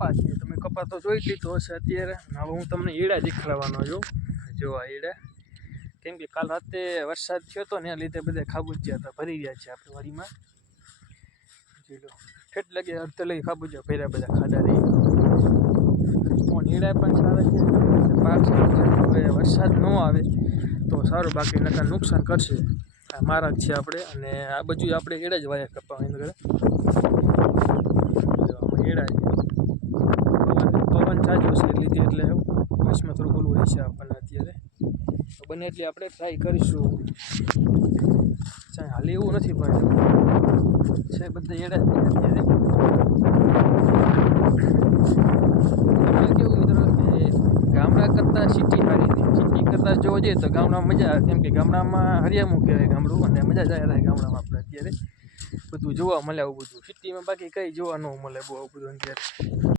કપા છે, તમે કપા તો જોઈ લીધો હશે અત્યારે. હવે હું તમને ઈડા દેખાડવાનો છું. જો આ ઈડા, કેમ કે કાલ રાતે વરસાદ થયો હતો ને એના લીધે બધા ખાબુચિયા હતા ભરી ગયા છે આપણી વાડીમાં. જોઈ લો, ઠેઠ લગે અડધે લઈ ખાબુચિયા ભર્યા બધા ખાડા રહી. પણ ઈડા પણ સારા છે, પાક સારો છે. હવે વરસાદ ન આવે તો સારું, બાકી નકર નુકસાન કરશે. આ મારા જ છે આપણે, અને આ બધું આપણે ઈડા જ વાયા કપાવાની અંદર. ઈડા છે, પવન સાજો છે એટલે વોઇસમાં થોડું બોલવું રહેશે આપણને અત્યારે. બને એટલે આપણે ટ્રાય કરીશું. હાલે એવું નથી પણ છે બધા ઈડા જ અત્યારે. આપણે કેવું મિત્રો કે ગામડા કરતાં સિટી સારી હતી. સિટી કરતાં જોવા જઈએ તો ગામડામાં મજા આવે, કેમ કે ગામડામાં હરિયાળું કહેવાય ગામડું, અને મજા જ આવે ગામડામાં આપણે અત્યારે બધું જોવા મળે આવું બધું. સિટીમાં બાકી કંઈ જોવા ન મળે બહુ આવું બધું અત્યારે.